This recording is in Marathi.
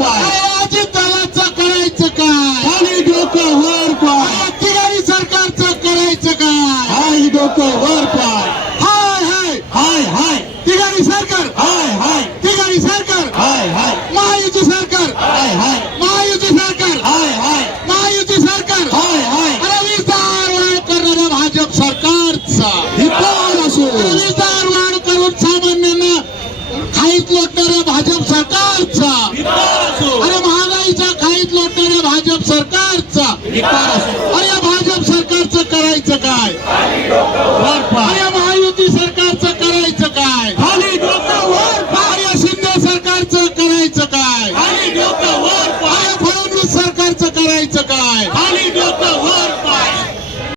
दलाचं करायचं काय? खाली डोकं वर पाय. तिघारी सरकारचं करायचं काय? हाय डोकं वर पाय. हाय हाय. हाय हाय. तिघारी सरकार. हाय हाय. तिघारी सरकार. हाय हाय. महायुती सरकार. हाय हाय. महायुती सरकार. हाय हाय. महायुती सरकार. हाय हाय. रविदार वाढ करणाऱ्या भाजप सरकारचा. हिपाल असो. रविदार वाढ करून सामान्यांना खाईत लोटणाऱ्या भाजप सरकारचा. सरकारचा अरे या भाजप सरकारचं करायचं काय? अरे महायुती सरकारचं करायचं काय? खाली डोकं वर अरे या शिंदे सरकारचं करायचं काय?